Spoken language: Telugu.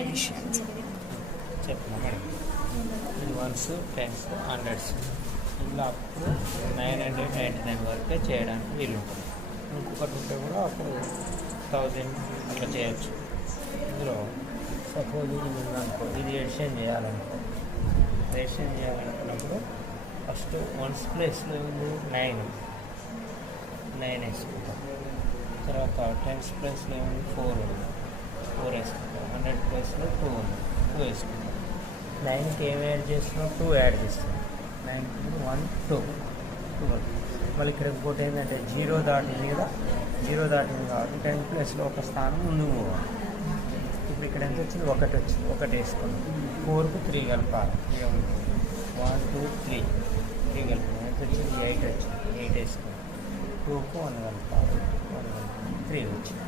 అడిషన్స్ చెప్పిన మేడం ఇది వన్స్ టెన్స్ హండ్రెడ్స్ ఇలా అప్పుడు 999 వరకే చేయడానికి వీలు ఉంటుంది. ఇంకొకటి ఉంటే కూడా అప్పుడు 1000 అట్లా చేయొచ్చు. ఇందులో సపోజ్ ఇది ఉందనుకో, ఇది ఎడిషన్ చేయాలనుకో, ఎడిషన్ చేయాలనుకున్నప్పుడు ఫస్ట్ వన్స్ ప్లేస్లో ఉంది 9 వేసుకుంటాం. తర్వాత టెన్స్ ప్లేస్లో ఉంది 4 వేసుకుంటాం. 100 ప్లేస్లో 2 వేసుకుంటాం. 9కి ఏం యాడ్ చేస్తున్నాం? 2 యాడ్ చేస్తున్నాం. 9కి 1 2 మళ్ళీ ఇక్కడ ఇంకోటి ఏంటంటే 0 దాటింది కదా, 0 దాటింది కాబట్టి 10 ప్లేస్లో ఒక స్థానం ముందుకు పోవాలి. ఇప్పుడు ఇక్కడ ఎంత వచ్చింది? 1 వచ్చింది. 1 వేసుకున్నాం. 4కు 3 కలపాలి. 1 2 3 కలిపాం. ఎంత వచ్చింది? 8 వచ్చింది. 8 వేసుకున్నాం. 2కు 1 కలపాలి. 1 3 వచ్చింది.